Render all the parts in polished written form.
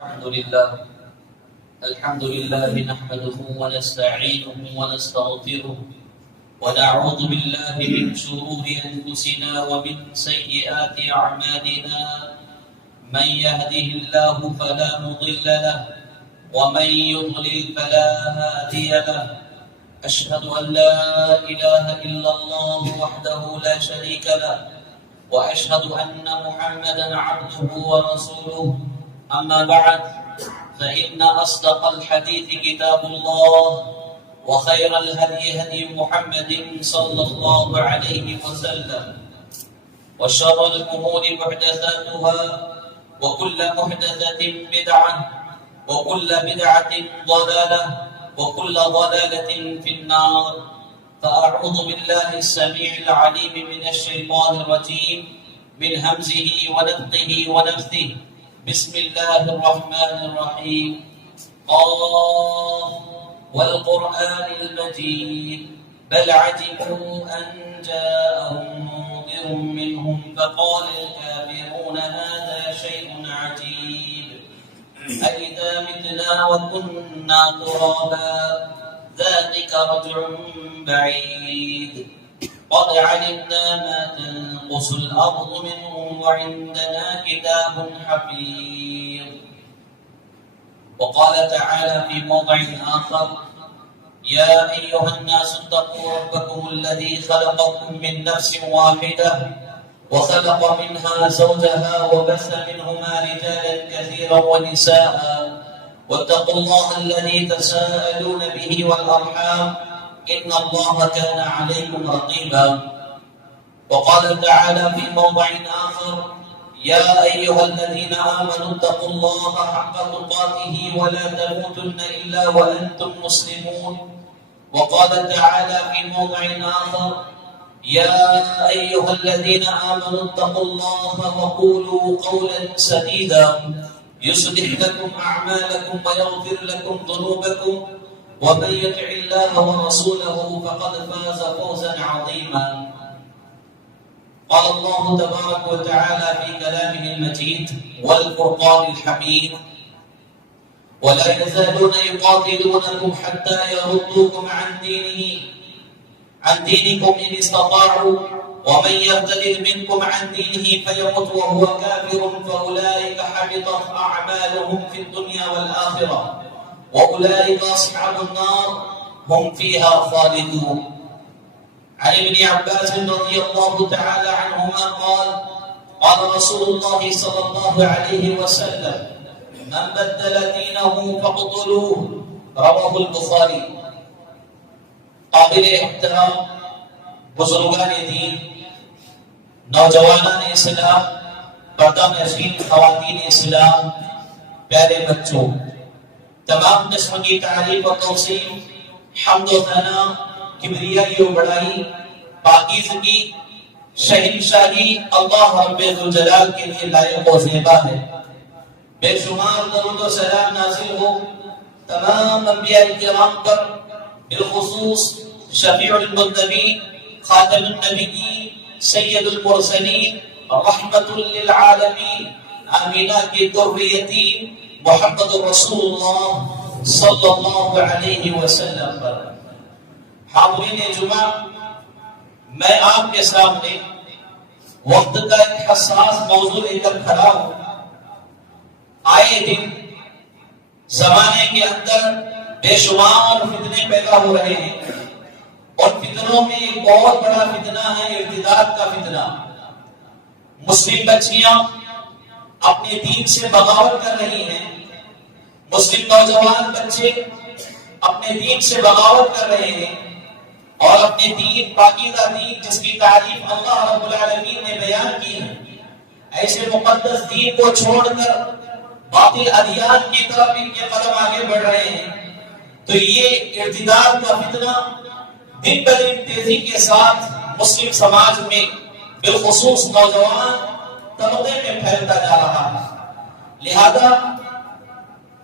الحمد لله نحمده ونستعينه ونستغفره ونعوذ بالله من شرور أنفسنا ومن سيئات أعمالنا من يهده الله فلا مضل له ومن يضلل فلا هادي له أشهد أن لا إله إلا الله وحده لا شريك له وأشهد أن محمدا عبده ورسوله أما بعد فإن أصدق الحديث كتاب الله وخير الهدي هدي محمد صلى الله عليه وسلم وشر الأمور محدثاتها وكل محدثة بدعة وكل بدعة ضلالة وكل ضلالة في النار فأعوذ بالله السميع العليم من الشيطان الرجيم من همزه ونفخه ونفثه بسم الله الرحمن الرحيم قاف والقرآن المجيد بل عجبوا أن جاءهم منذر منهم فقال الكافرون هذا شيء عجيب أإذا متنا وكنا ترابا ذلك رجع بعيد قد علمنا ما تنقص الأرض منهم وعندنا كتاب حفيظ. وقال تعالى في موضع آخر يا أيها الناس اتقوا ربكم الذي خلقكم من نفس واحدة وخلق منها زوجها وبث منهما رجالا كثيرا ونساء واتقوا الله الذي تساءلون به والأرحام إن الله كان عليكم رقيبا. وقال تعالى في موضع آخر يا أيها الذين آمنوا اتقوا الله حق تقاته ولا تموتن إلا وأنتم مسلمون. وقال تعالى في موضع آخر يا أيها الذين آمنوا اتقوا الله وقولوا قولا سديدا يصلح لكم أعمالكم ويغفر لكم ذنوبكم ومن يطع الله ورسوله فقد فاز فوزا عظيما. قال الله تبارك وتعالى في كلامه المجيد والفرقان الحميد ولا يزالون يقاتلونكم حتى يردوكم عن دينكم إن استطاعوا ومن يرتد منكم عن دينه فيمت وهو كافر فأولئك حبطت أعمالهم في الدنيا والآخرة وأولئك أصحاب النار هم فيها خالدون. عن ابن عباس رضي الله تعالى عنهما قال قال رسول الله صلى الله عليه وسلم من بدل دينه فاقتلوه رواه البخاري. قابل احترام بزرگان دین، نوجوانان اسلام، پردہ نشین خواتین اسلام، پیارے بچوں، تمام قسم کی تعریف و توصیف، حمد و ثنا، کبریائی و بڑائی، پاکیزگی، شہنشاہی اللہ رب ذوالجلال کے لیے لائق و زیبا ہے۔ بے شمار درود و سلام نازل ہو تمام انبیاء کرام پر، بالخصوص شفیع المذنبین، خاتم النبیین، سید المرسلین، رحمت للعالمین، آمینہ کی ذریتین محمد رسول اللہ صلی اللہ علیہ وسلم پر۔ حاضرین جمعہ، میں آپ کے سامنے وقت کا ایک حساس موضوع لے کر کھڑا ہوں۔ آئے دن زمانے کے اندر بے شمار فتنے پیدا ہو رہے ہیں، اور فتنوں میں ایک بہت بڑا فتنہ ہے ارتداد کا فتنہ۔ مسلم بچیاں اپنے دین سے بغاوت کر رہی ہیں، مسلم نوجوان بچے اپنے دین سے بغاوت کر رہے ہیں، اور اپنے دین، پاکیزہ دین جس کی تعریف اللہ رب العالمین نے بیان کی ہے، ایسے مقدس دین کو چھوڑ کر باطل ادیان کی طرف ان کے قدم آگے بڑھ رہے ہیں۔ تو یہ ارتداد کا فتنہ دن بدن تیزی کے ساتھ مسلم سماج میں بالخصوص نوجوان طبقے میں پھیلتا جا رہا ہے۔ لہذا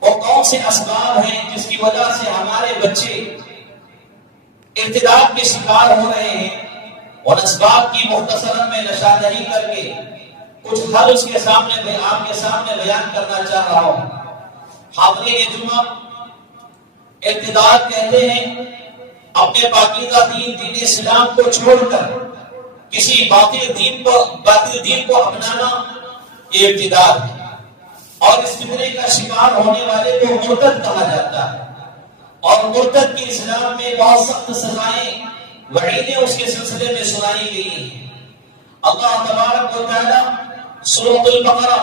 وہ کون سے اسباب ہیں جس کی وجہ سے ہمارے بچے ارتداد کے شکار ہو رہے ہیں، اور اسباب کی مختصراً میں نشاندہی کر کے کچھ حل اس کے سامنے آپ کے سامنے بیان کرنا چاہ رہا ہوں۔ حاضرین جمعہ، ارتداد کہتے ہیں اپنے پاکیزہ دین اسلام کو چھوڑ کر کسی باطل دین کو اپنانا، یہ ارتداد ہے، اور اس فتنے کا شکار ہونے والے کو مرتد کہا جاتا ہے، اور مرتد کی اسلام میں بہت سخت سزائیں وعیدیں اس کے سلسلے میں سنائی گئی ہیں۔ اللہ تبارک و تعالی سورۃ البقرہ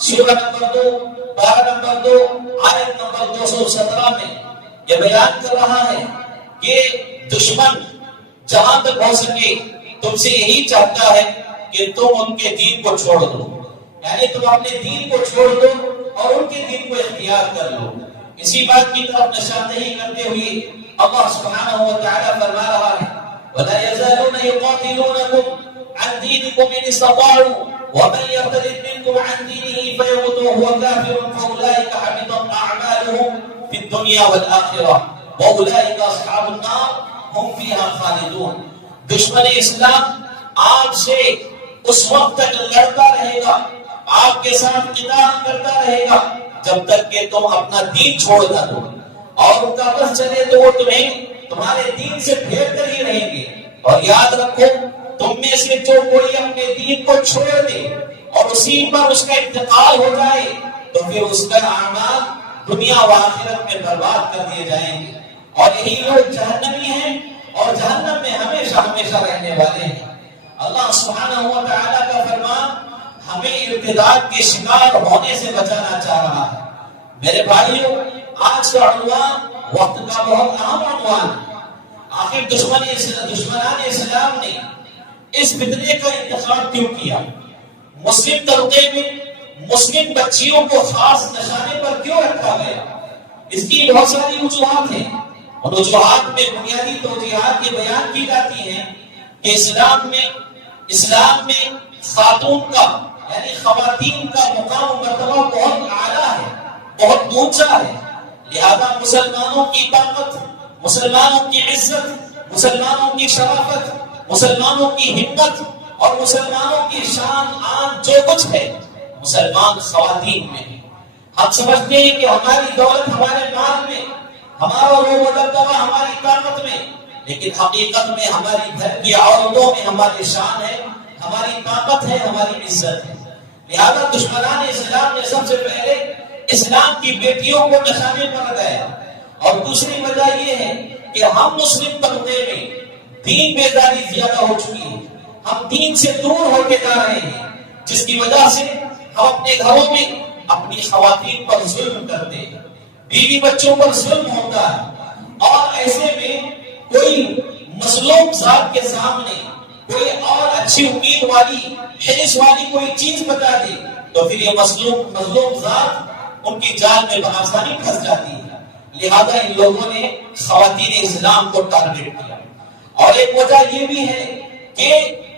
سورہ نمبر 2 پارہ نمبر 2 آیت نمبر 217 میں یہ بیان کر رہا ہے کہ دشمن جہاں تک ہو سکے تم سے یہی چاہتا ہے کہ تم ان کے دین کو چھوڑ دو، یعنی تم اپنے دین کو چھوڑ دو اور ان کے دین کو اختیار کر لو۔ اسی بات کی طرف نشاندہی کرتے ہوئے اللہ سبحانہ و تعالی فرما رہا ہے وَلَا يَزَالُونَ يُقَاتِلُونَكُمْ عَنْ دِينِكُمْ إِنِ اسْتَطَاعُوا وَمَنْ يَرْتَدِدْ مِنْكُمْ عَنْ دِينِهِ فَيَمُتْ وَهُوَ كَافِرٌ فَأُولَٰئِكَ حَبِطَتْ أَعْمَالُهُمْ فِي الدُّنْيَا وَالْآخِرَةِ وَأُولَٰئِكَ أَصْحَابُ النَّارِ هُمْ فِيهَا خَالِدُونَ۔ دشمن اسلام آپ سے اس وقت تک لڑتا رہے گا، آپ کے ساتھ قتال کرتا رہے گا جب تک کہ تم اپنا دین چھوڑ نہ دو، اور ان کا بس چلے تو وہ تمہیں تمہارے دین سے پھیر کر ہی رہیں گے۔ اور یاد رکھو، تم میں سے جو کوئی اپنے دین کو چھوڑ دے اور اسی پر اس کا انتقال ہو جائے تو پھر اس کا اعمال دنیا و آخرت میں برباد کر دیے جائیں گے، اور یہی لوگ جہنمی ہیں اور جہنم میں ہمیشہ ہمیشہ رہنے والے ہیں۔ اللہ سبحانہ و تعالیٰ کا فرمان ہمیں ارتداد کے شکار ہونے سے بچانا چاہ رہا ہے۔ میرے بھائیوں، آج کا عنوان وقت کا بہت اہم عنوان ہے۔ آخر دشمنان اسلام نے اس فتنے کا انتخاب کیوں کیا؟ مسلم طبقے میں مسلم بچیوں کو خاص نشانے پر کیوں رکھا گیا؟ اس کی بہت ساری وجوہات ہیں، اور وجوہات میں بنیادی توجیہات یہ بیان کی جاتی ہیں کہ اسلام میں خاتون کا یعنی خواتین کا مقام و مرتبہ بہت اعلیٰ ہے، بہت اونچا ہے، لہذا مسلمانوں کی طاقت، مسلمانوں کی عزت، مسلمانوں کی شرافت، مسلمانوں کی ہمت اور مسلمانوں کی شان آن جو کچھ ہے مسلمان خواتین میں ہے۔ ہم سمجھتے ہیں کہ ہماری دولت ہمارے مال میں، ہمارا روح و دبدبہ ہماری طاقت میں، لیکن حقیقت میں ہماری گھر کی عورتوں میں ہماری شان ہے، ہماری طاقت ہے، ہماری عزت ہے۔ لہذا دشمنان اسلام نے سب سے پہلے اسلام کی بیٹیوں کو نشانے پر لگایا، اور دوسری وجہ یہ ہے کہ ہم مسلم طبقے میں دین بیداری زیادہ ہو چکی ہے، ہم دین سے دور ہوتے جا رہے ہیں، جس کی وجہ سے ہم اپنے گھروں میں اپنی خواتین پر ظلم کرتے ہیں، بیوی بچوں پر ظلم ہوتا ہے، اور ایسے میں کوئی مظلوم ذات کے سامنے کوئی اور اچھی امید والی حرص والی کوئی چیز بتا دے تو پھر یہ مظلوم ذات ان کی جال میں بآسانی پھنس جاتی ہے۔ لہذا ان لوگوں نے خواتین اسلام کو ٹارگٹ کیا، اور ایک وجہ یہ بھی ہے کہ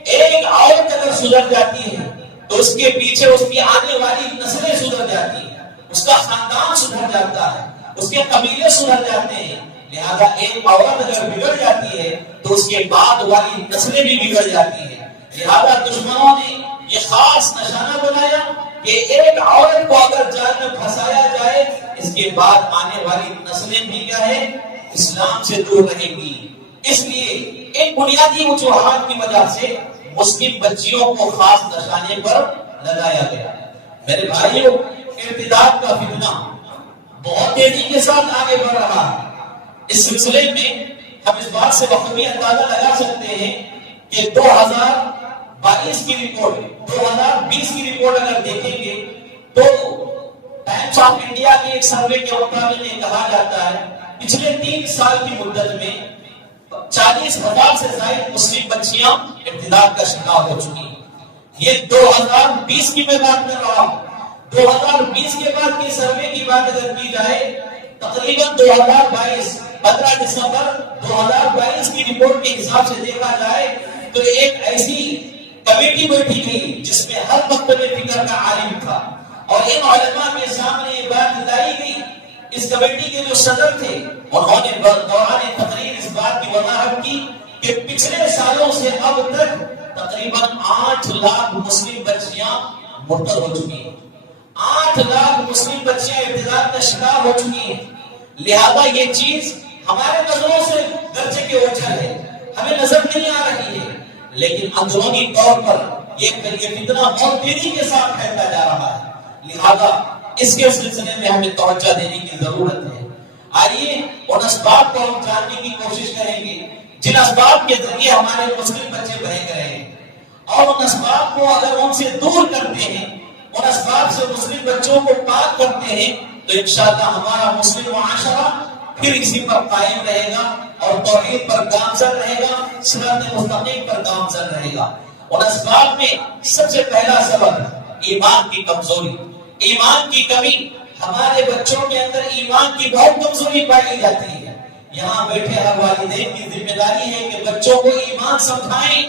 ایک عورت اگر سدھر جاتی ہے تو اس کے پیچھے اس کی آنے والی نسلیں سدھر جاتی ہیں، اس کا خاندان سدھر جاتا ہے، اس کے قبیلے سدھر جاتے ہیں۔ لہذا ایک عورت اگر بگڑ جاتی ہے تو اس کے بعد والی نسلیں بھی بگڑ جاتی ہیں۔ لہذا دشمنوں نے یہ خاص نشانہ بنایا کہ ایک عورت کو اگر جال میں پھنسایا جائے اس کے بعد آنے والی نسلیں بھی کیا ہے اسلام سے دور رہیں گی۔ اس لیے ایک بنیادی وجوہات کی وجہ سے مسلم بچیوں کو خاص نشانے پر لگایا گیا۔ میرے بھائیوں، ارتداد کا فتنہ بہت تیزی کے ساتھ آگے بڑھ رہا ہے۔ اس سلسلے میں ہم اس بات سے بخوبی اندازہ لگا سکتے ہیں کہ 2022 کی رپورٹ 2020 کی رپورٹ اگر دیکھیں گے تو ٹائمز آف انڈیا کے ایک سروے کے مطابق یہ کہا جاتا ہے پچھلے 3 سال کی مدت میں 40,000 سے زائد مسلم بچیاں ارتداد کا شکار ہو چکی ہیں۔ یہ 2020 کی میں بات کر رہا ہوں۔ 2020 کے بعد کی سروے کی بات اگر کی جائے تقریباً 2022 15 دسمبر 2022 کی رپورٹ کے حساب سے دیکھا جائے تو ایک ایسی کمیٹی بیٹھی گئی جس میں ہر مکتب فکر کا عالم تھا، اور ان علماء کے سامنے یہ بات بتائی گئی۔ اس کمیٹی کے جو صدر تھے انہوں نے دوران تقریر اس بات کی وضاحت کی کہ پچھلے سالوں سے اب تک تقریباً 8 لاکھ مسلم بچیاں مرتد ہو چکی ہیں۔ 8 لاکھ مسلم بچیاں ابتذال کا شکار ہو چکی ہیں. لہذا یہ چیز ہمارے نظروں سے درجے کے اوجھل ہے، ہمیں نظر نہیں آ رہی ہے، لیکن اندرونی طور پر یہ فتنہ بہت تیزی کے ساتھ پھیلتا جا رہا ہے. لہذا اس کے سلسلے میں ہمیں توجہ دینے کی ضرورت ہے. آئیے ان اسباب کو ہم جاننے کی کوشش کریں گے جن اسباب کے ذریعے ہمارے مسلم بچے بہک رہے ہیں، اور ان اسباب کو اگر ان سے دور کرتے ہیں، ان اسباب سے مسلم بچوں کو پاک کرتے ہیں، تو انشاءاللہ ہمارا مسلم معاشرہ پھر اسی پر قائم رہے گا اور توحید پر گامزن رہے گا، صراط مستقیم پر گامزن رہے گا. اور اسباب میں سب سے پہلا سبب ایمان کی کمزوری، ایمان کی کمی. ہمارے بچوں کے اندر ایمان کی بہت کمزوری پائی جاتی ہے. یہاں بیٹھے ہر والدین کی ذمہ داری ہے کہ بچوں کو ایمان سمجھائیں.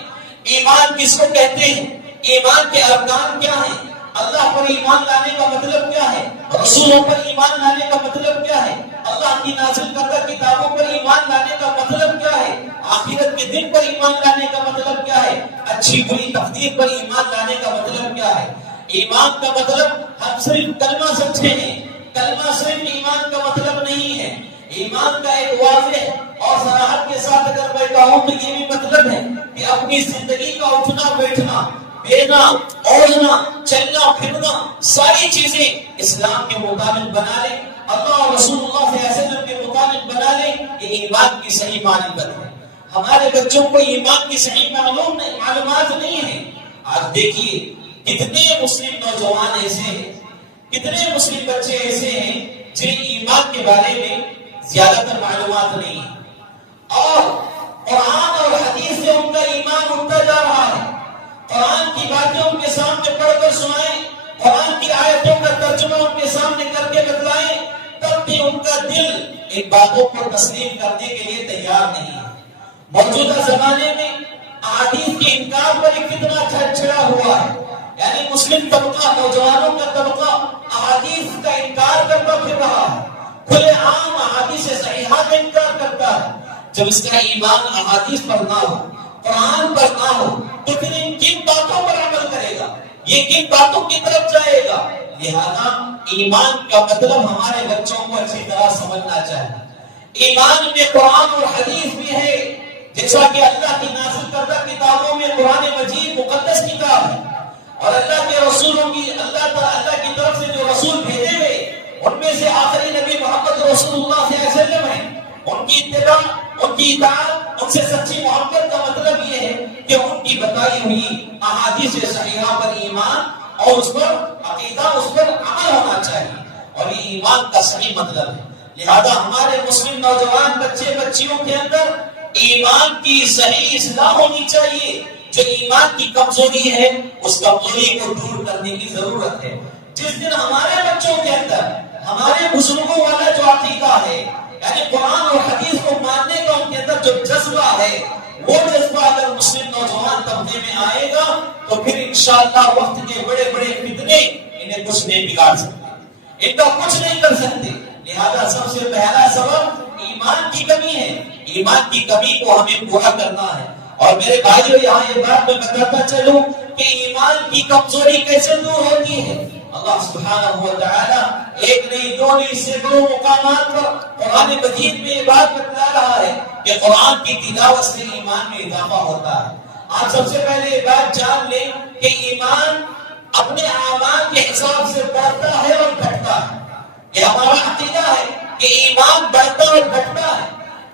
ایمان کس کو کہتے ہیں؟ ایمان کے ارکان کیا ہیں؟ اللہ پر ایمان لانے کا مطلب کیا ہے؟ رسولوں پر ایمان لانے کا مطلب کیا ہے؟ اللہ کی نازل کردہ کتابوں پر ایمان لانے کا مطلب کیا ہے؟ آخرت کے دن پر ایمان لانے کا مطلب کیا ہے؟ اچھی بری تقدیر پر ایمان لانے کا مطلب کیا ہے؟ ایمان کا مطلب ہم صرف کلمہ سمجھے ہیں، کلمہ صرف ایمان کا مطلب نہیں ہے. ایمان کا ایک واضح اور صراحت کے ساتھ اگر میں کہوں تو یہ بھی مطلب ہے کہ اپنی زندگی کا اٹھنا بیٹھنا، بینا اوڑھنا، چلنا پھرنا، ساری چیزیں اسلام کے مطابق بنا لیں، اللہ اور رسول اللہ صلی اللہ علیہ وسلم کے مطابق بنا لیں. یہ ایمان کی صحیح معرفت ہے. ہمارے بچوں کو ایمان کی صحیح معلومات نہیں ہے. آج دیکھیے کتنے مسلم نوجوان ایسے ہیں، کتنے مسلم بچے ایسے ہیں جنہیں ایمان کے بارے میں زیادہ تر معلومات نہیں ہے، اور قرآن اور حدیث سے ان کا ایمان اٹھتا جا رہا ہے. قرآن کی باتیں ان کے سامنے پڑھ کر سنائیں، قرآن کی آیتوں کا ترجمہ ان کے سامنے کر کے بتلائیں، تب بھی ان کا دل ان باتوں کو تسلیم کرنے کے لیے تیار نہیں ہے. موجودہ زمانے میں احادیث کے انکار پر ایک فتنہ چھڑا ہوا ہے. یعنی مسلم طبقہ، نوجوانوں کا طبقہ احادیث کا انکار کرتا پھر رہا ہے، کھلے عام احادیث صحیحہ کا انکار کرتا ہے. جب اس کا ایمان احادیث پر نہ ہو، قرآن پر نہ ہو، تو پھر ان کن باتوں پر عمل کرے گا، یہ کن باتوں کی طرف جائے گا. لہذا ایمان کا مطلب ہمارے بچوں کو اچھی طرح سمجھنا چاہیے. ایمان میں قرآن اور حدیث بھی ہے، جیسا کہ اللہ کی نازل کردہ کتابوں میں قرآن مجید مقدس کتاب ہے، اور اللہ کے رسولوں کی اللہ کی طرف سے جو رسول بھیجے ہوئے ان میں سے آخری نبی محمد رسول اللہ صلی اللہ علیہ وسلم ہے. ان کی اتباع، ان کی اطاعت، ان سے سچی محبت کا مطلب یہ ہے کہ ان کی بتائی ہوئی احادیث صحیحہ پر ایمان اور اس پر عقیدہ، اس پر عمل ہونا چاہیے، اور یہ ایمان کا صحیح مطلب ہے. لہذا ہمارے مسلم نوجوان بچے بچیوں کے اندر ایمان کی صحیح اصلاح ہونی چاہیے. جو ایمان کی کمزوری ہے اس کمزوری کو دور کرنے کی ضرورت ہے. جس دن ہمارے بچوں کے اندر ہمارے بزرگوں والا جو عقیدہ ہے، یعنی قرآن اور حدیث کو ماننے کا ان کے اندر جو جذبہ ہے، وہ جذبہ اگر مسلم نوجوان طبقے میں آئے گا تو پھر انشاءاللہ وقت کے بڑے بڑے فتنے انہیں کچھ نہیں بگاڑ سکتے، ان کا کچھ نہیں کر سکتے. لہذا سب سے پہلا سبب ایمان کی کمی ہے. ایمان کی کمی کو ہمیں پورا کرنا ہے. اور میرے بھائیو، یہاں یہ بات میں بتاتا چلوں کہ ایمان کی کمزوری کیسے دور ہوتی ہے. اللہ سبحانہ و تعالی ایک نہیں دو نہیں سینکڑوں مقامات پر قرآن مجید میں یہ بات بتلا رہا ہے کہ قرآن کی تلاوت سے ایمان میں اضافہ ہوتا ہے. آپ سب سے پہلے یہ بات جان لیں کہ ایمان اپنے اعمال کے حساب سے بڑھتا ہے اور گھٹتا ہے. یہ ہمارا عقیدہ ہے کہ ایمان بڑھتا اور گھٹتا ہے.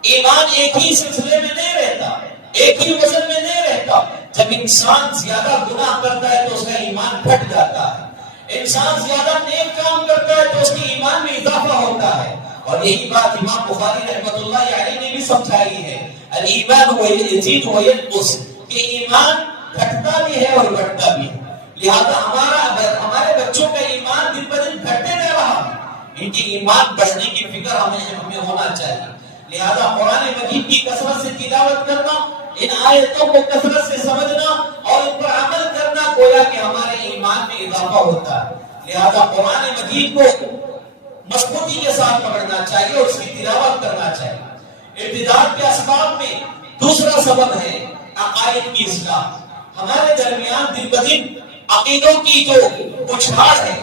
ایمان ایک ہی سلسلے میں نہیں رہتا، ایک ہی وزن میں نہیں رہتا. جب انسان زیادہ گناہ کرتا ہے تو اس کا ایمان گھٹ جاتا ہے، انسان زیادہ نیک کام کرتا ہے تو اس کی ایمان میں اضافہ ہوتا ہے. اور یہی بات امام بخاری رحمۃ اللہ علیہ نے بھی سمجھائی ہے، الایمان یزید و ینقص، کہ ایمان گھٹتا بھی ہے اور بڑھتا بھی ہے. لہذا ہمارے بچوں کا ایمان دن بدن گھٹتے جا رہا ہے. ان کی ایمان بڑھنے کی فکر ہمیں ہونا چاہیے. لہذا قرآن مجید کی کثرت سے تلاوت کرنا، ان آیتوں کو کثرت سے سمجھنا اور ان پر عمل کرنا گویا کہ ہمارے ایمان میں اضافہ ہوتا ہے. لہذا قرآن مجید کو مضبوطی کے ساتھ پکڑنا چاہیے اور اس کی تلاوت کرنا چاہیے. ارتداد کے اسباب میں دوسرا سبب ہے عقائد کی اصلاح. ہمارے درمیان دن بدن عقیدوں کی جو بچھاڑ ہے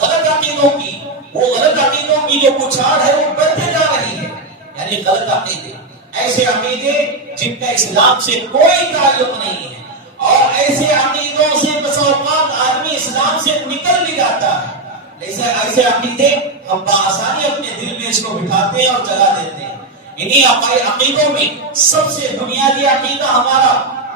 غلط عقیدوں کی، وہ غلط عقیدوں کی جو پچھاڑ ہے وہ بڑھتے جا رہی ہے. یعنی غلط عقیدے، ایسے عقیدے جن کا اسلام سے کوئی تعلق نہیں ہے، اور ایسے عقیدوں سے بس اوقات آدمی اسلام سے نکل بھی جاتا ہے. ایسے عقیدے ہم بآسانی اپنے دل میں اس کو بٹھاتے ہیں اور جلا دیتے ہیں. انہی عقیدوں میں سب سے بنیادی عقیدہ ہمارا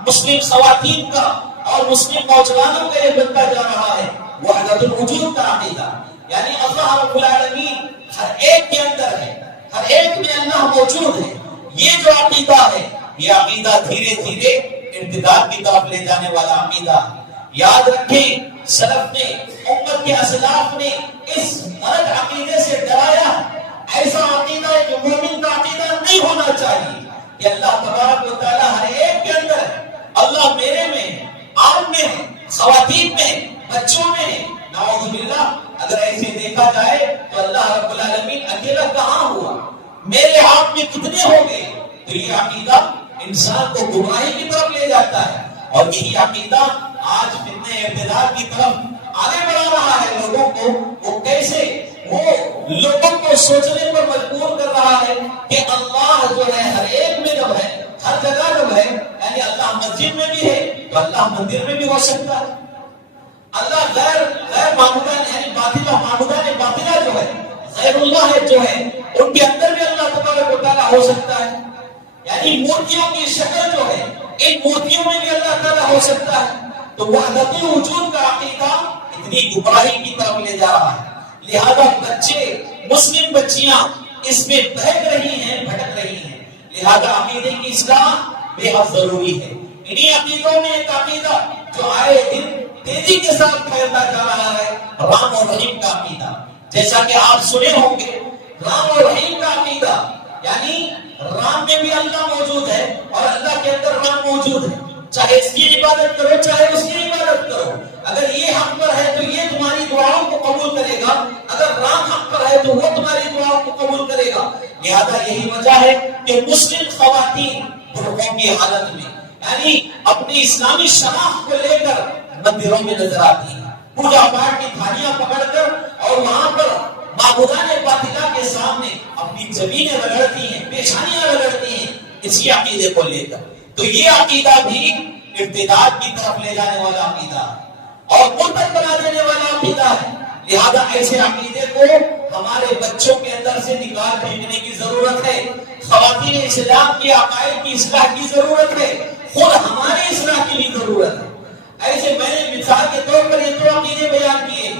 مسلم خواتین کا اور مسلم نوجوانوں کا یہ بنتا جا رہا ہے وحدت الوجود کا عقیدہ. یعنی اللہ رب العالمین ہر ایک کے اندر ہے، ہر ایک میں اللہ موجود ہے. یہ جو عقیدہ ہے، یہ عقیدہ دھیرے دھیرے ارتداد کی طرف لے جانے والا عقیدہ. یاد رکھیں، سلف نے، امت کے اسلاف نے اس غلط عقیدے سے ڈرایا. ایسا عقیدہ ایک مومن کا عقیدہ نہیں ہونا چاہیے کہ اللہ تبارک و تعالیٰ ہر ایک کے اندر ہے. اللہ میرے میں ہے، آپ میں ہے، خواتین میں ہے، بچوں میں ہے. نعوذ باللہ، اگر ایسے دیکھا جائے تو اللہ رب العالمین اکیلا کہاں ہوا؟ میرے ہاتھ میں کتنے ہو گئے؟ تو یہ عقیدہ انسان کو گمراہی کی طرف لے جاتا ہے، اور یہی عقیدہ آج فتنہ ارتداد کی طرف آگے بڑھا رہا ہے لوگوں کو. وہ کیسے؟ وہ لوگوں کو سوچنے پر مجبور کر رہا ہے کہ اللہ جو ہے ہر ایک میں جب ہے، ہر جگہ جب ہے، یعنی اللہ مسجد میں بھی ہے تو اللہ مندر میں بھی ہو سکتا ہے. اللہ غیر معبودان یعنی معبودان باطلہ جو ہے، غیر اللہ ہے جو ہے، ان کے اندر بھی اللہ تبارک و تعالیٰ ہو سکتا ہے. یعنی مورتیوں کی شکل جو ہے، ان مورتیوں میں بھی اللہ تعالیٰ ہو سکتا ہے. تو وحدت الوجود کا عقیدہ اتنی گمراہی کی طرف لے جا رہا ہے. لہذا بچے، مسلم بچیاں اس میں بہک رہی ہیں، بھٹک رہی ہیں. لہذا عقیدے کی اصلاح بے حد ضروری ہے. انہی عقیدوں میں ایک عقیدہ جو آئے دن تیزی کے ساتھ پھیلتا جا رہا ہے، رام اور رحیم کا عقیدہ. جیسا کہ آپ سنے ہوں گے، رام اور رحیم کا عقیدہ یعنی رام میں بھی اللہ موجود ہے اور اللہ کے اندر رام موجود ہے. چاہے اس کی عبادت کرو، چاہے اس کی عبادت کرو. اگر یہ حق پر ہے تو یہ تمہاری دعاؤں کو قبول کرے گا، اگر رام حق پر ہے تو وہ تمہاری دعاؤں کو قبول کرے گا. لہذا یہی وجہ ہے کہ مسلم خواتین برقعوں کی حالت میں یعنی اپنی اسلامی شناخت کو لے کر مندروں میں نظر آتی ہیں، پوجا پاٹ کی تھالیاں پکڑ کر، اور وہاں پر معبودان باطلہ کے سامنے اپنی زمینیں رگڑتی ہیں، پیشانیاں رگڑتی ہیں اسی عقیدے کو لے کر. تو یہ عقیدہ بھی ارتداد کی طرف لے جانے والا عقیدہ ہے اور مرتد بنا دینے والا عقیدہ ہے. لہذا ایسے عقیدے کو ہمارے بچوں کے اندر سے نکال پھینکنے کی ضرورت ہے. خواتین اسلام کے عقائد کی اصلاح کی ضرورت ہے، خود ہمارے اصلاح کی بھی ضرورت ہے. ایسے میں نے مثال کے طور پر یہ 2 عقیدے بیان کیے،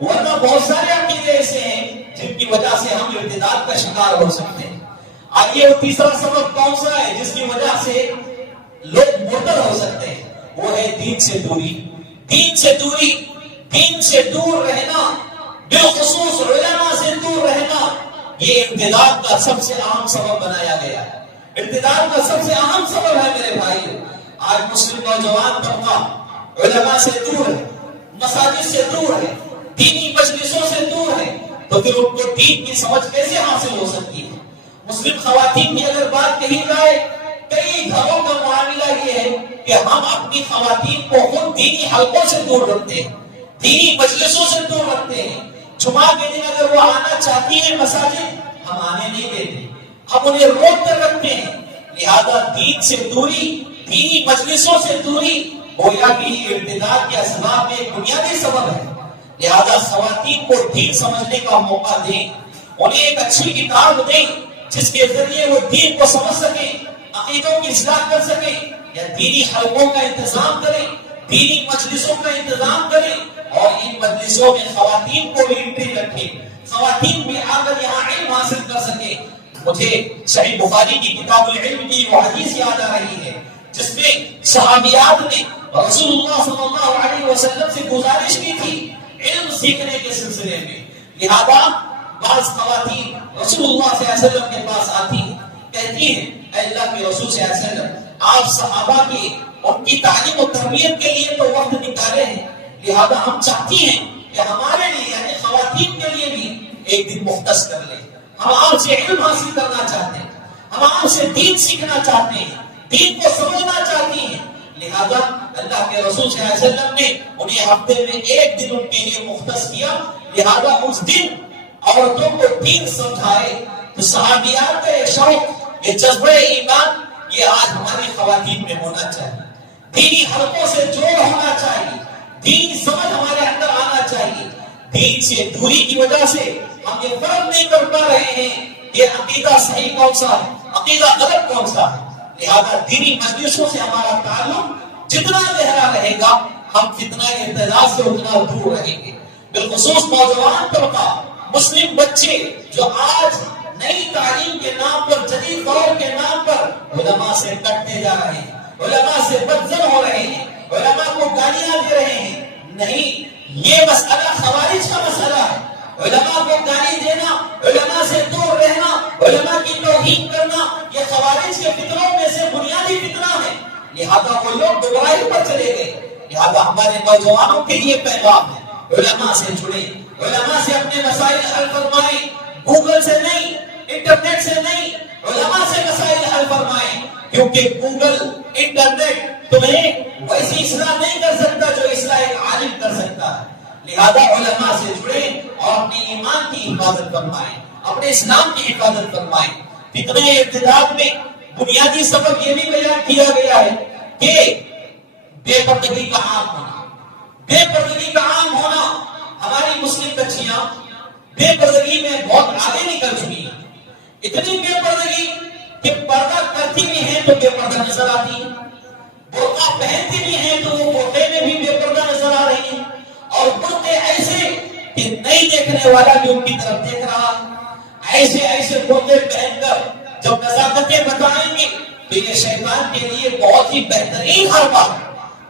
ورنہ بہت سارے عقیدے ایسے ہیں جن کی وجہ سے ہم ارتداد کا شکار ہو سکتے ہیں. آئیے وہ تیسرا سبب کون سا ہے جس کی وجہ سے لوگ مرتد ہو سکتے ہیں؟ وہ ہے دین سے دوری. دین سے دوری، دین سے دور رہنا، بالخصوص علماء سے دور رہنا، یہ ارتداد کا سب سے اہم سبب بنایا گیا ہے. ارتداد کا سب سے اہم سبب ہے میرے بھائی. آج مسلم نوجوان طبقہ علماء سے دور ہے، مساجد سے دور ہے، دینی مجلسوں سے دور ہے، تو پھر ان کو دین کی سمجھ کیسے حاصل ہو سکتی ہے؟ مسلم خواتین کی اگر بات کہی جائے، کئی گھروں کا معاملہ یہ ہے کہ ہم اپنی خواتین کو خود دینی حلقوں سے دور رکھتے ہیں، دینی مجلسوں سے دور رکھتے ہیں. جمعہ کے دن اگر وہ آنا چاہتی ہیں مساجد، ہم آنے نہیں دیتے، ہم انہیں روک کر رکھتے ہیں. لہذا دین سے دوری، دینی مجلسوں سے دوری گویا کہ ارتداد کے اسباب میں ایک بنیادی سبب ہے. لہذا خواتین کو دین سمجھنے کا موقع دیں، انہیں ایک اچھی کتاب دیں جس کے ذریعے وہ دین کو سمجھ سکیں، عقیدوں کی اصلاح کر سکیں، یا دینی حلقوں کا انتظام کریں، دینی مجلسوں کا انتظام کریں، اور ان مجلسوں میں خواتین کو بھی انٹری رکھیں، خواتین بھی آ کر یہاں علم حاصل کر سکیں. مجھے صحیح بخاری کی کتاب العلم کی وہ حدیث یاد آ رہی ہے جس میں صحابیات نے رسول اللہ صلی اللہ علیہ وسلم سے گزارش کی تھی علم سیکھنے کے سلسلے میں. لہذا بعض خواتین رسول اللہ صلی اللہ علیہ وسلم کے پاس آتی ہیں، کہتی ہیں اے اللہ کے رسول صلی اللہ علیہ وسلم، آپ صحابہ کی ان کی تعلیم و تربیت کے لیے تو وقت نکالے ہیں، لہذا ہم چاہتی ہیں کہ ہمارے لیے یعنی خواتین کے لیے بھی ایک دن مختص کر لیں. ہم آپ سے علم حاصل کرنا چاہتے ہیں، ہم آپ سے دین سیکھنا چاہتے ہیں، دین کو سمجھنا چاہتی ہیں. لہذا اللہ کے رسول صلی اللہ علیہ وسلم نے انہیں ہفتے میں ایک دن ان کے لیے مختص کیا. لہذا اس دن عورتوں کو دین سمجھائے تو صحابیات کا یہ شوق، یہ جذبہ ایمان، یہ آج ہماری خواتین میں ہونا چاہیے. دینی حلقوں سے جوڑ ہونا چاہیے، دین سمجھ ہمارے اندر آنا چاہیے. دین سے دوری کی وجہ سے ہم یہ فرق نہیں کر پا رہے ہیں یہ عقیدہ صحیح کون سا ہے، عقیدہ غلط کون سا ہے. لہذا دینی مجلسوں سے ہمارا تعلق جتنا گہرا رہے گا ہم فتنہ ابتداء سے اتنا دور رہیں گے. بالخصوص نوجوان طبقہ، مسلم بچے جو آج نئی تعلیم کے نام پر، جدید دور کے نام پر علماء سے کٹتے جا رہے ہیں، علماء سے بدزن ہو رہے ہیں، علماء کو گالیاں دے رہے ہیں. نہیں، یہ مسئلہ خوارج کا مسئلہ ہے. علماء کو گالی دینا، علماء سے دور رہنا، علماء کی توہین کرنا، یہ خوارج کے فتنوں میں سے بنیادی فتنہ ہے. لہذا وہ لوگ گمراہی پر چلے گئے. لہذا ہمارے نوجوانوں کے لیے پیغام ہے، علماء سے جڑے، علماء سے اپنے مسائل حل فرمائیں. گوگل سے نہیں، انٹرنیٹ سے نہیں، علماء سے مسائل حل فرمائیں. کیونکہ گوگل، انٹرنیٹ تمہیں ویسی اصلاح نہیں کر سکتا جو اصلاح ایک عالم کر سکتا ہے. لہذا علماء سے جڑیں اور اپنے ایمان کی حفاظت فرمائیں، اپنے اسلام کی حفاظت فرمائیں. فتنہ ارتداد میں بنیادی سبب یہ بھی بیان کیا گیا ہے کہ بے پردگی کا عام ہونا. بے پردگی کا عام ہونا. ہماری مسلم بچیاں بے پردگی میں بہت آگے نکل چکی ہیں. اتنی بے پردگی کہ پردہ کرتی بھی ہیں تو بے پردہ نظر آتی ہیں، برقع پہنتی بھی ہیں تو وہ برقعے میں بھی بے پردہ نظر آ رہی ہیں. اور برقعے ایسے کہ نہیں دیکھنے والا بھی ان کی طرف دیکھ رہا. ایسے ایسے برقعے پہن کر جب نزاکتیں بتائیں گے تو یہ شیطان کے لیے بہت ہی بہترین حربہ ہے،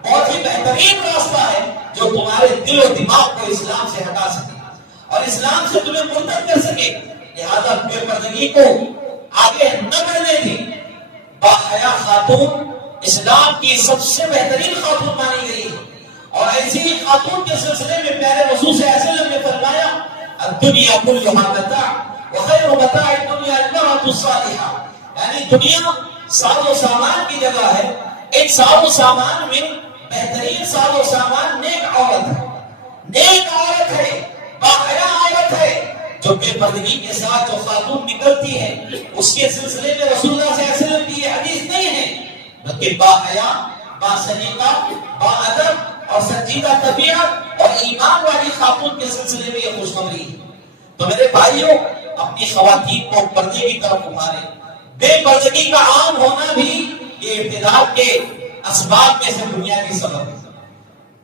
بہت ہی بہترین راستہ ہے جو تمہارے دل و دماغ کو اسلام سے ہٹا سکے اور اسلام سے تمہیں مرتد کر سکے. لہذا بے پردگی کو آگے نہ بڑھنے دی. باحیا خاتون اسلام کی سب سے بہترین خاتون مانی گئی ہے. اور ایسی ہی خاتون کے سلسلے میں پیارے رسول صلی اللہ علیہ وسلم نے فرمایا الدنیا کلھا متاع وخیر متاع الدنیا المرأة الصالحہ. یعنی دنیا ساز و سامان کی جگہ ہے، ایک ساز و سامان میں بہترین ساز و سامان نیک عورت ہے. نیک عورت ہے، باحیا عورت ہے. جو بے پردگی کے ساتھ جو خاتون نکلتی ہے اس کے سلسلے میں رسول اللہ صلی اللہ علیہ وسلم کی یہ حدیث نہیں ہے، بلکہ باحیا، باسلیقہ، باادب اور سنجیدہ طبیعت اور ایمان والی خاتون کے سلسلے میں یہ خوشخبری ہے. تو میرے بھائیوں، اپنی خواتین کو پردے کی طرف ابھارے. بے پردگی کا عام ہونا بھی یہ ارتداد کے اسباب میں سے بنیادی سبب ہے.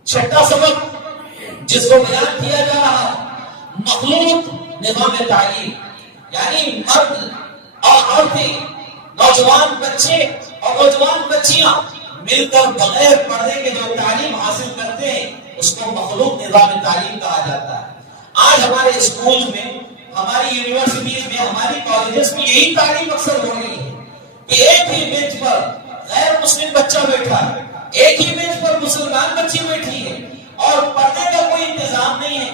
چھٹا سبب جس کو بیان کیا جا رہا ہے، مخلوط نظام تعلیم. یعنی مرد اور عورتیں، نوجوان بچے اور نوجوان بچیاں مل کر بغیر پردے کے جو تعلیم حاصل کرتے ہیں اس کو مخلوط نظام تعلیم کہا جاتا ہے. آج ہمارے اسکول میں، ہماری یونیورسٹیز میں، ہماری کالجز میں یہی تعلیم اکثر ہو رہی ہے کہ ایک ہی بینچ پر غیر مسلم بچہ بیٹھا ہے، ایک ہی بینچ پر مسلمان بچی بیٹھی ہے اور پردے کا کوئی انتظام نہیں ہے.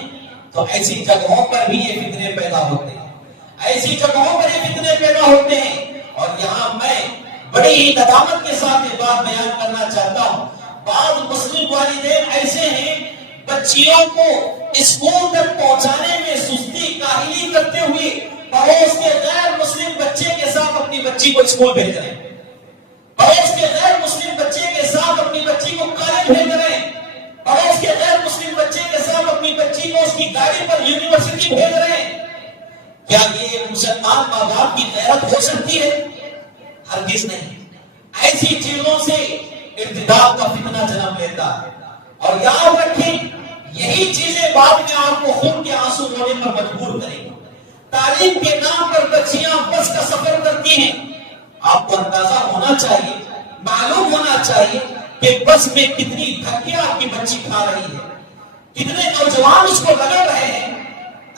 تو ایسی جگہوں پر بھی یہ فتنے پیدا ہوتے ہیں، ایسی جگہوں پر یہ فتنے پیدا ہوتے ہیں. اور یہاں میں بڑی ہی ندامت کے ساتھ یہ بات بیان کرنا چاہتا ہوں، بعض مسلم والدین ایسے ہیں بچیوں کو اسکول تک پہنچانے میں سستی کاہلی کرتے ہوئے پڑوس کے غیر مسلم بچے کے ساتھ اپنی بچی کو اسکول بھیج رہے ہیں، پڑوس کے غیر مسلم بچے کے ساتھ اپنی بچی کو کالج بھیج رہے ہیں، پڑوس کے غیر مسلم بچے کے ساتھ اپنی بچی کو اس کی گاڑی پر یونیورسٹی بھیج رہے ہیں. کیا یہ مسلمان ماں باپ کی غیرت ہو سکتی ہے؟ ہرگز نہیں. ایسی چیزوں سے ارتداد کا فتنہ جنم لیتا ہے. اور یاد رکھیں، یہی چیزیں بعد میں آپ کو خون کے آنسو رونے پر مجبور کریں گی. تعلیم کے نام پر بچیاں بس کا سفر کرتی ہیں. آپ کو اندازہ ہونا چاہیے، معلوم ہونا چاہیے کہ بس میں کتنی دھکیاں آپ کی بچی کھا رہی ہے، کتنے نوجوان اس کو لگا رہے ہیں.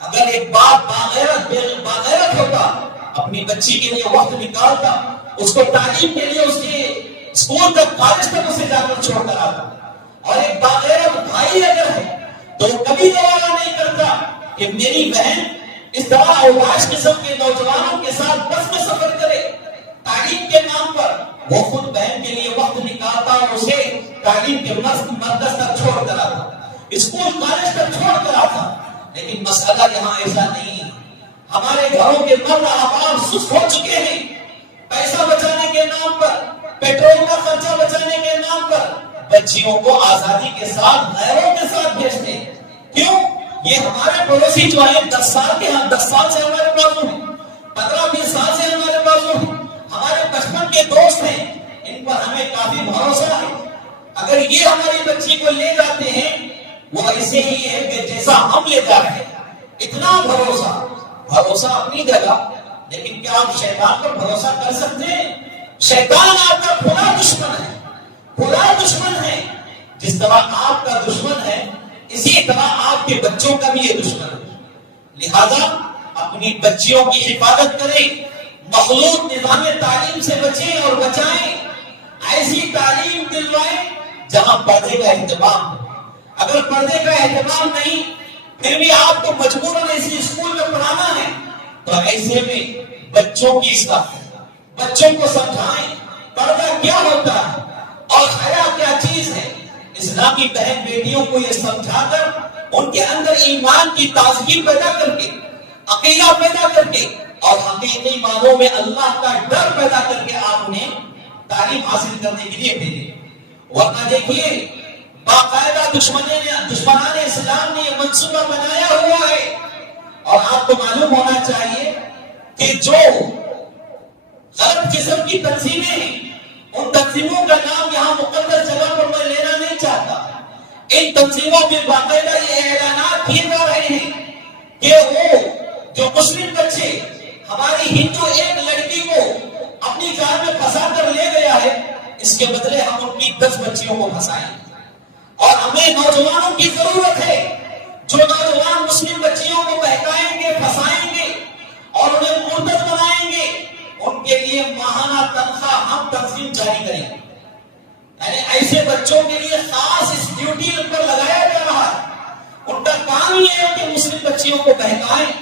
اگر ایک باپ باغیرت ہوتا، اپنی بچی کے لیے وقت نکالتا، اس کو تعلیم کے لیے اس کے اسکول تک، کالج تک اسے جا کر چھوڑ کر آتا، اور ایک باغیرت بھائی اگر ہے تو کبھی گوارا نہیں کرتا کہ میری بہن اس طرح اوباش قسم کے نوجوانوں کے ساتھ بس میں سفر کرے. تعلیم کے نام پر وہ خود بہن کے لیے وقت نکالتا اور اسے تعلیم کے مرکز تک چھوڑ کر آتا، اسکول کالج تک چھوڑ کر آتا. لیکن مسئلہ یہاں ایسا نہیں ہے. ہمارے گھروں کے مرد احباب سست ہو چکے ہیں. پیسہ بچانے کے نام پر، پیٹرول کا خرچہ بچانے کے نام پر بچیوں کو آزادی کے ساتھ غیروں کے ساتھ بھیجتے ہیں. کیوں؟ یہ ہمارے پڑوسی جو ہیں 10 سال کے ہاں 10 سال سے ہمارے بازو ہیں، 15-20 سال سے ہمارے بازو ہیں، ہمارے بچپن کے دوست ہیں، ان پر ہمیں کافی بھروسہ ہے. اگر یہ ہماری بچی کو لے جاتے ہیں وہ ایسے ہی ہے کہ جیسا ہم لے جا رہے ہیں. اتنا بھروسہ اپنی جگہ، لیکن کیا آپ شیطان پر بھروسہ کر سکتے ہیں؟ شیطان آپ کا کھلا دشمن ہے. جس طرح آپ کا دشمن ہے اسی طرح آپ کے بچوں کا بھی یہ دشمن ہے. لہذا اپنی بچیوں کی حفاظت کریں، مخلوط نظام تعلیم سے بچیں اور بچائیں. ایسی تعلیم دلوائیں جہاں پردے کا اہتمام ہو. اگر پردے کا اہتمام نہیں پھر بھی آپ کو مجبوراً ایسی اسکول میں پڑھانا ہے تو ایسے میں بچوں کی اصلاح، بچوں کو سمجھائیں پردہ کیا ہوتا ہے اور حیا کیا چیز ہے. اسلامی بہن بیٹیوں کو یہ سمجھا کر ان کے اندر ایمان کی تازگی پیدا کر کے، عقیدہ پیدا کر کے اور حقیقی معنوں میں اللہ کا ڈر پیدا کر کے آپ انہیں تعلیم حاصل کرنے کے لیے بھیجیں. ورنہ دیکھیے باقاعدہ دشمنان اسلام نے یہ منصوبہ بنایا ہوا ہے. اور آپ کو معلوم ہونا چاہیے کہ جو غلط قسم کی تنظیمیں ہیں ان تنظیموں کا نام یہاں مقدس جگہ پر میں لینا نہیں چاہتا. ان تنظیموں میں باقاعدہ یہ اعلانات کیے جا رہے ہیں کہ وہ جو مسلم بچے ہماری ہندو ایک لڑکی کو اپنی کار میں پھنسا کر لے گیا ہے، اس کے بدلے ہم ان کی 10 بچیوں کو پھنسائیں. اور ہمیں نوجوانوں کی ضرورت ہے جو نوجوان مسلم بچیوں کو بہکائیں گے، پھنسائیں گے اور انہیں مرتد بنائیں گے، ان کے لیے ماہانہ تنخواہ ہم تنظیم جاری کریں گے. یعنی ایسے بچوں کے لیے خاص اس ڈیوٹی پر لگایا جا رہا ہے. ان کا کام یہ ہے کہ مسلم بچیوں کو بہکائیں،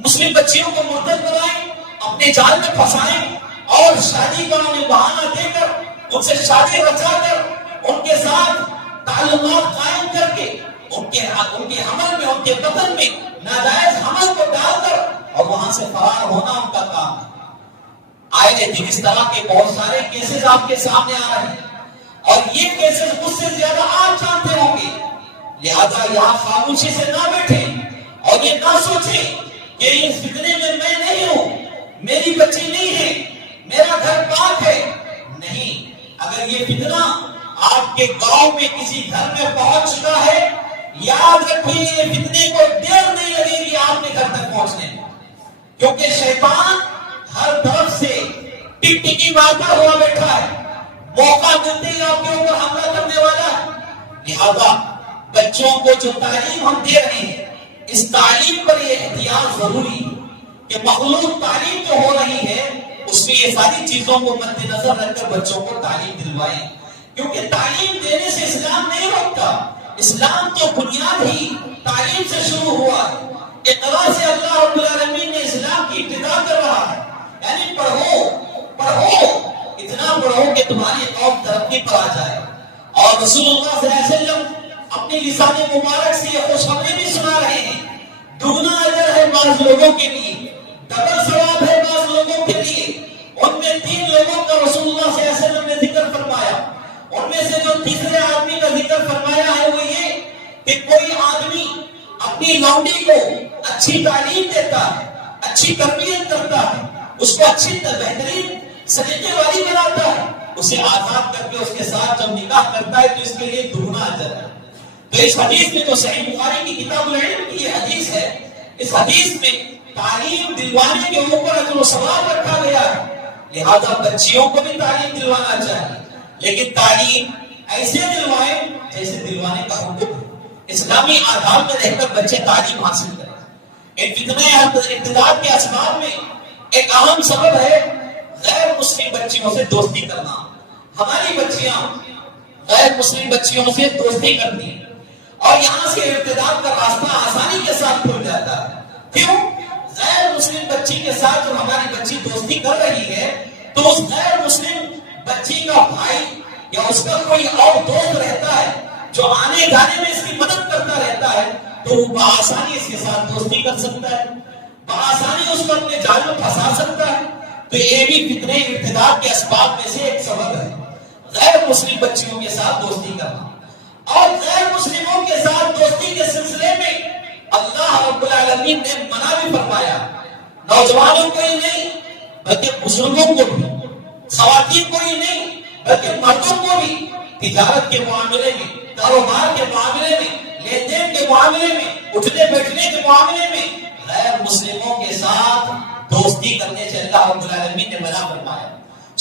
مسلم بچیوں کو مرتد بنائیں، اپنے جال میں پھنسائیں اور شادی کا انہیں بہانہ دے کر ان سے شادی رچا کر ان کے ساتھ تعلقات قائم کر کے ان کے حمل میں، ان کے بدن میں ناجائز حمل کو ڈال کر اور وہاں سے فرار ہونا ان کا کام ہے. آئے دن اس طرح کے بہت سارے کیسز آپ کے سامنے آ رہے ہیں اور یہ کیسز مجھ سے زیادہ آپ جانتے ہوں گے. لہذا یہاں خاموشی سے نہ بیٹھیں اور یہ نہ سوچیں کہ اس فتنے میں میں نہیں ہوں، میری بچی نہیں ہے، میرا گھر پاک ہے. نہیں، اگر یہ فتنہ آپ کے گاؤں میں کسی گھر میں پہنچ چکا ہے، یاد رکھیں یہ فتنے کو دیر نہیں لگے گی آپ کے گھر تک پہنچنے میں. کیونکہ شیطان ہر طرف سے ٹک ٹکی مارتا ہوا بیٹھا ہے، موقع ملتے ہی آپ کے اوپر حملہ کرنے والا ہے. لہذا بچوں کو جو تعلیم ہم دے رہے ہیں اس تعلیم پر یہ احتیاط ضروری ہے کہ مخلوط تعلیم جو ہو رہی ہے اس میں یہ ساری چیزوں کو مد نظر رکھ کر بچوں کو تعلیم دلوائیں. کیونکہ تعلیم دینے سے اسلام نہیں روکتا، اسلام تو بنیاد ہی تعلیم سے شروع ہوا ہے. اقرا سے اللہ رب العالمین نے اسلام کی ابتدا کر رہا ہے. یعنی پڑھو، اتنا پڑھو کہ تمہاری قوم ترقی پر آ جائے. اور رسول اللہ صلی اللہ علیہ وسلم اپنی لسان مبارک سے یہ خوشخبری بھی سنا رہے ہیں، دگنا اجر ہے بعض لوگوں کے لیے، ڈبل ثواب ہے بعض لوگوں کے لیے. ان میں 3 لوگوں کا رسول اللہ صلی اللہ علیہ وسلم نے ذکر فرمایا. ان میں سے جو تیسرے آدمی کا ذکر فرمایا ہے وہ یہ کہ کوئی آدمی اپنی لونڈی کو اچھی تعلیم دیتا ہے، اچھی تربیت کرتا ہے، اس کو اچھی بہترین سلیقے والی بناتا ہے، اسے آزاد کر کے اس کے ساتھ جب نکاح کرتا ہے تو اس کے لیے دگنا اجر ہے. تو اس حدیث میں جو صحیح بخاری کی کتاب العلم کی یہ حدیث ہے، اس حدیث میں تعلیم دلوانے کے اوپر اجر و ثواب رکھا گیا ہے. لہذا بچیوں کو بھی تعلیم دلوانا چاہیے، لیکن تعلیم ایسے دلوائیں جیسے دلوانے کا حکم ہے. اسلامی آداب میں رہ کر بچے تعلیم حاصل کریں. ان فتنہ ارتداد کے اسباب میں ایک اہم سبب ہے غیر مسلم بچیوں سے دوستی کرنا. ہماری بچیاں غیر مسلم بچیوں سے دوستی کرتی ہیں اور یہاں سے ارتداد کا راستہ آسانی کے ساتھ کھل جاتا ہے. کیوں؟ غیر مسلم بچی کے ساتھ جب ہماری بچی دوستی کر رہی ہے تو اس غیر مسلم بچی کا بھائی یا اس کا کوئی اور دوست رہتا ہے جو آنے جانے میں اس کی مدد کرتا رہتا ہے، تو وہ بآسانی اس کے ساتھ دوستی کر سکتا ہے، بآسانی اس کو اپنے جال میں پھنسا سکتا ہے. تو یہ بھی فتنے ارتداد کے اسباب میں سے ایک سبب ہے، غیر مسلم بچیوں کے ساتھ دوستی کرنا. اور غیر مسلموں کے ساتھ دوستی کے سلسلے میں اللہ رب العالمین نے منع بھی فرمایا. نوجوانوں کو ہی نہیں بلکہ بزرگوں کو بھی، خواتین کو ہی نہیں بلکہ مردوں کو بھی تجارت کے معاملے میں، کاروبار کے معاملے میں، لین دین کے معاملے میں، اٹھنے بیٹھنے کے معاملے میں غیر مسلموں کے ساتھ دوستی کرنے سے اللہ رب العالمین نے منع فرمایا.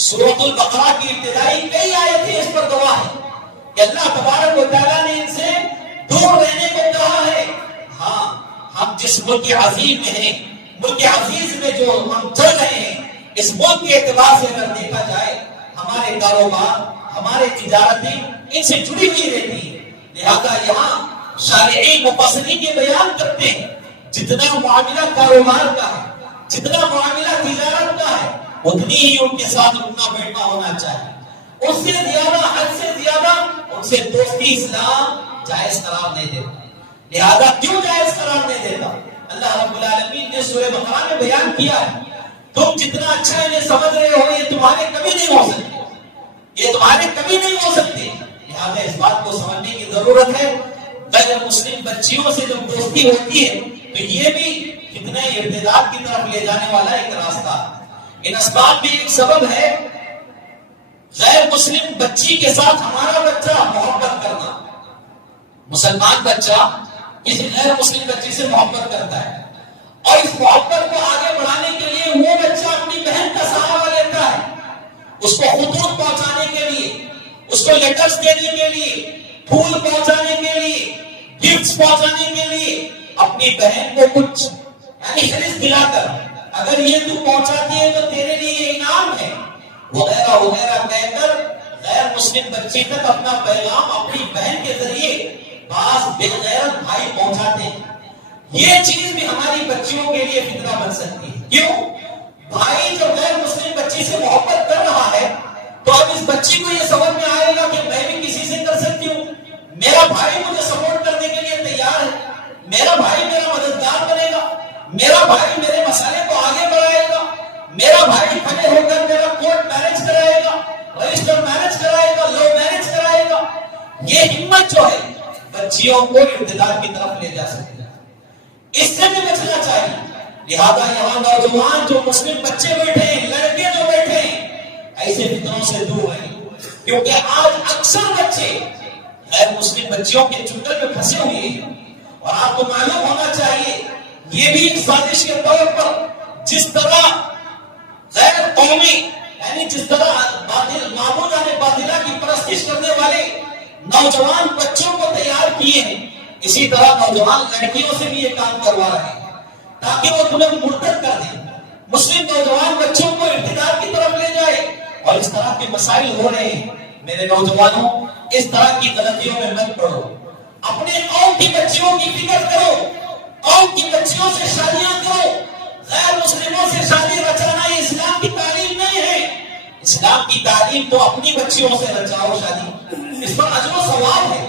سورۃ البقرہ کی ابتدائی کئی آیتیں اس پر گواہ ہیں کہ اللہ تبارک و تعالیٰ نے ان سے دور رہنے کو کہا ہے. ہاں، ہم جس ملک عظیم میں ہیں، ملک عزیز میں جو ہم چل رہے ہیں، اس ملک کے اعتبار سے اگر دیکھا جائے ہمارے کاروبار، ہمارے تجارتیں ان سے جڑی ہوئی رہتی ہیں. لہذا یہاں شارعین مفسرین یہ بیان کرتے ہیں جتنا معاملہ کاروبار کا ہے، جتنا معاملہ تجارت کا ہے، اتنی ہی ان کے ساتھ اٹھنا بیٹھنا ہونا چاہیے. اس سے زیادہ، حد سے زیادہ ان سے دوستی اسلام جائز قرار نہیں دیتا. لہذا کیوں جائز قرار نہیں دیتا؟ اللہ رب العالمین نے سورہ بقرہ میں بیان کیا ہے تم جتنا اچھا انہیں سمجھ رہے ہو یہ تمہارے کبھی نہیں ہو سکتے، یہ تمہارے کبھی نہیں ہو سکتے. لہذا اس بات کو سمجھنے کی ضرورت ہے. غیر مسلم بچیوں سے جب دوستی ہوتی ہے تو یہ بھی فتنہ ارتداد کی طرف لے جانے والا ایک راستہ. ان اسباب بھی ایک سبب ہے غیر مسلم بچی کے ساتھ ہمارا بچہ محبت کرنا. مسلمان بچہ کسی غیر مسلم بچی سے محبت کرتا ہے اور اس محبت کو آگے بڑھانے کے لیے وہ بچہ اپنی بہن کا سہارا لیتا ہے. اس کو خطوط پہنچانے کے لیے، اس کو لیٹرز دینے کے لیے، پھول پہنچانے کے لیے، گفٹس پہنچانے کے لیے اپنی بہن کو کچھ یعنی خرید دلا کر اگر یہ تو پہنچاتی ہے تو تیرے لیے یہ انعام ہے وغیرہ وغیرہ کہہ کر غیر مسلم بچی تک اپنا پیغام اپنی بہن کے ذریعے بعض بے غیرت بھائی پہنچاتے ہیں. یہ چیز بھی ہماری بچیوں کے لیے فتنہ بن سکتی ہے. کیوں؟ بھائی جب غیر مسلم بچی سے محبت کر رہا ہے تو اب اس بچی کو یہ سمجھ میں آئے گا کہ میں بھی کسی سے کر سکتی ہوں، میرا بھائی مجھے سپورٹ کرنے کے لیے تیار ہے، میرا بھائی میرا مددگار بنے گا، میرا بھائی میرے مسئلے کو آگے بڑھائے گا، میرا بھائی کھڑے ہو کر میرا کورٹ میرج کرائے گا، رجسٹر میرج کرائے گا، لو میرج کرائے گا. یہ ہمت جو ہے بچیوں کو ارتداد کی طرف لے جا سکتی ہے. اس سے بھی بچنا چاہیے. لہذا یہاں نوجوان جو مسلم بچے بیٹھے ہیں، لڑکے جو بیٹھے ہیں، ایسے فتنوں سے دور رہیں. کیونکہ آج اکثر بچے غیر مسلم بچیوں کے چکر میں پھنسے ہوئے ہیں. اور آپ کو معلوم ہونا چاہیے یہ بھی ایک سازش کے طور پر جس طرح غیر قومی یعنی جس طرح معبودان باطلہ کی پرستش کرنے والے نوجوان بچوں کو تیار کیے ہیں، اسی طرح نوجوان لڑکیوں سے بھی یہ کام کروا رہے ہیں تاکہ وہ تمہیں مرتد کر دیں، مسلم نوجوان بچوں کو ارتداد کی طرف لے جائے. اور اس طرح کے مسائل ہو رہے ہیں. میرے نوجوانوں، اس طرح کی غلطیوں میں مت پڑو. اپنے قوم کی بچیوں کی فکر کرو، قوم کی بچیوں سے شادیاں کرو. غیر مسلموں سے شادی رچانا یہ اسلام کی تعلیم نہیں ہے. اسلام کی تعلیم تو اپنی بچیوں سے رچاؤ شادی، اس پر اجر و ثواب ہے،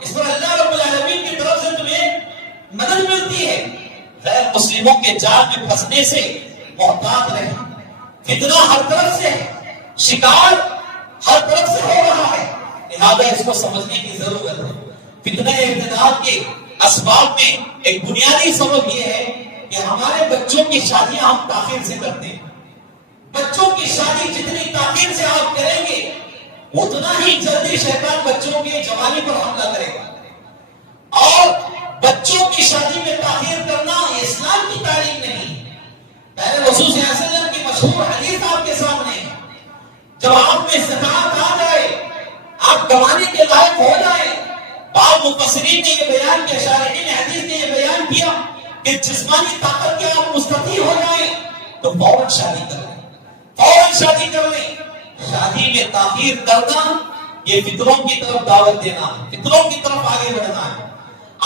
اس پر اللہ رب العالمین کی طرف سے تمہیں مدد ملتی ہے. غیر مسلموں کے جال میں پھنسنے سے محتاط رہیں. فتنہ ہر طرف سے ہے، شکار ہر طرف سے ہو رہا ہے. لہذا اس کو سمجھنے کی ضرورت ہے. فتنہ ارتداد کے اسباب میں ایک بنیادی سبب یہ ہے کہ ہمارے بچوں کی شادیاں ہم تاخیر سے کرتے ہیں. بچوں کی شادی جتنی تاخیر سے آپ کریں گے اتنا ہی جلدی شیطان بچوں کی جوانی پر حملہ کرے گا. اور بچوں کی شادی میں تاخیر کرنا یہ اسلام کی تعلیم نہیں. پہلے رسول صلی اللہ علیہ وسلم کی مشہور حدیث آپ کے سامنے ہے. جب آپ میں استطاعت آ جائے، آپ کمانے کے لائق ہو جائیں، بعض مفسرین نے یہ بیان کیا، شارحین حدیث نے یہ بیان کیا کہ جسمانی طاقت کے آپ مستطیع ہو جائیں تو فوراً شادی کر لیں، فوراً شادی کر لیں. شادی میں تاخیر کرنا یہ فطروں کی طرف دعوت دینا، فطروں کی طرف آگے بڑھنا ہے.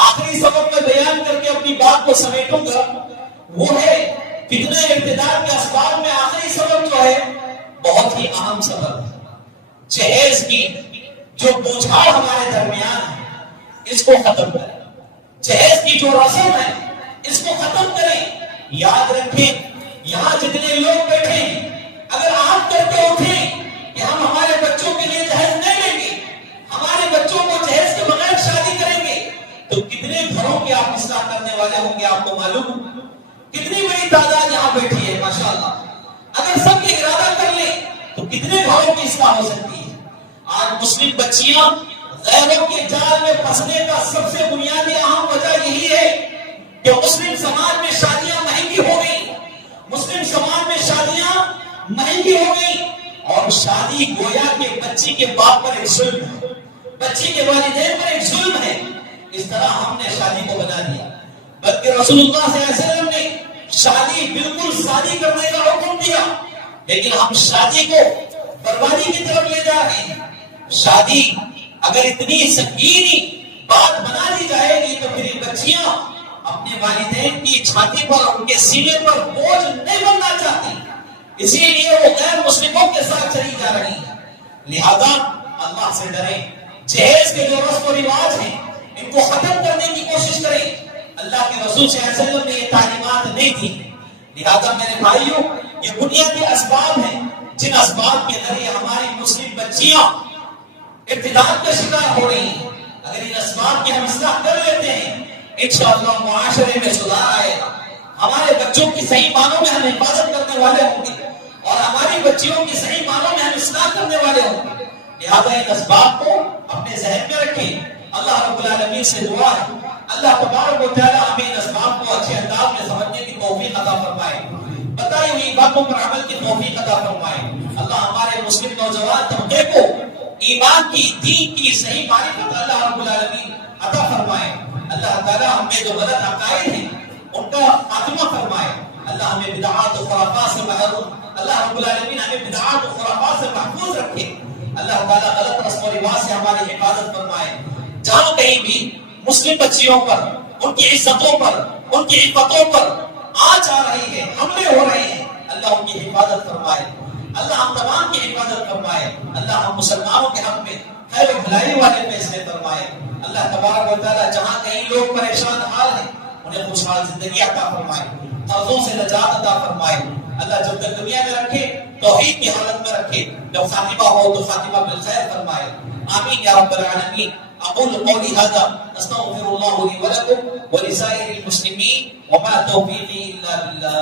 آخری سبب میں بیان کر کے اپنی بات کو سمیٹوں گا، وہ ہے فتنہ ارتداد کے اسباب میں آخری سبب جو ہے بہت ہی اہم سبب ہے، جہیز کی جو بوجھال ہمارے درمیان ہے اس کو ختم کریں. جہیز کی جو رسم ہے اس کو ختم کریں. یاد رکھیں یہاں جتنے لوگ بیٹھے ہیں اگر آپ کر کے اٹھیں کہ ہم ہمارے بچوں کے لیے جہیز نہیں لیں گے, ہمارے بچوں کو جہیز کے بغیر شادی کریں گے, تو کتنے گھروں کے آپ اصلاح کرنے والے ہوں گے آپ کو معلوم. کتنی بڑی تعداد یہاں بیٹھی ہے ماشاءاللہ. اگر سب یہ ارادہ کر لیں تو کتنے گھروں کی اصلاح ہو سکتی ہے. آج مسلم بچیاں غیروں کے جال میں پھنسنے کا سب سے بنیادی اہم وجہ یہی ہے کہ مسلم سماج میں شادیاں مہنگی ہو گئی. مسلم سماج میں شادیاں مہنگی ہو گئی اور شادی گویا کہ بچی کے باپ پر ایک ظلم ہے, بچی کے والدین پر ایک ظلم ہے. اس طرح ہم نے شادی کو بنا دیا. بلکہ رسول اللہ صلی اللہ علیہ وسلم نے شادی بالکل شادی کرنے کا حکم دیا, لیکن ہم شادی کو بربادی کی طرف لے جا رہے ہیں. شادی اگر اتنی سنگینی بات بنا دی جائے گی تو پھر یہ بچیاں اپنے والدین کی چھاتی پر ان کے سینے پر بوجھ نہیں بننا چاہتی, اسی لیے وہ غیر مسلموں کے ساتھ چلی جا رہی ہے. لہذا اللہ سے ڈریں, جہیز کے جو رسم و رواج ہیں ان کو ختم کرنے کی کوشش کریں. اللہ کے رسول صلی اللہ علیہ وسلم نے یہ تعلیمات نہیں دی. لہذا میرے بھائیوں یہ بنیادی اسباب ہیں جن اسباب کے ذریعے ہماری مسلم بچیاں ارتداد کا شکار ہو رہی ہیں. اگر ان اسباب کی ہم اصلاح کر لیتے ہیں انشاءاللہ معاشرے میں سدھار آئے گا. ہمارے بچوں کی صحیح معنوں میں ہم حفاظت کرنے والے ہوں گے اور ہماری بچیوں کی صحیح معنوں میں ہم اصلاح کرنے والے ہوں گے. لہذا ان اسباب کو اپنے ذہن میں رکھیں. اللہ رب العالمین سے دعا ہے اللہ تبارک و تعالی ہمیں ان اسباب کو اچھے انداز میں سمجھنے کی توفیق عطا فرمائے, بتائی ہوئی باتوں پر عمل کی توفیق عطا فرمائے. اللہ ہمارے مسلم نوجوان طبقے کو ایمان کی دین کی صحیح معرفت اللہ رب العالمین عطا فرمائے. اللہ تعالی ہم میں جو غلط عقائد ہیں ان کا خاتمہ فرمائے. اللہ ہمیں بدعات و خرافات سے محروم, اللہ رب العالمین ہمیں بدعات و خرافات سے محفوظ رکھے. اللہ تعالی غلط رسم و رواج سے ہماری حفاظت فرمائے. جہاں کہیں بھی مسلم بچیوں پر, ان کی عزتوں پر, ان کی عفتوں پر آنچ آ رہی ہے, حملے ہو رہے ہیں, اللہ ان کی حفاظت فرمائے. اللہ ہم تمام کی حفاظت فرمائے. اللہ ہم مسلمانوں کے حق میں خیر و بھلائی والے فیصلے فرمائے. اللہ تبارک و تعالی جہاں کہیں لوگ پریشان حال ہیں انہیں خوشحال زندگی عطا فرمائے, قرضوں سے نجات عطا فرمائے. اللہ جب تک دنیا میں رکھے توحید کی حالت میں رکھے, جب خاتمہ ہو تو خاتمہ بالخیر فرمائے. آمین یا رب العالمین. اقول قولي هذا استغفر الله لي ولكم ولسائر المسلمين وما توفيقي الا بالله.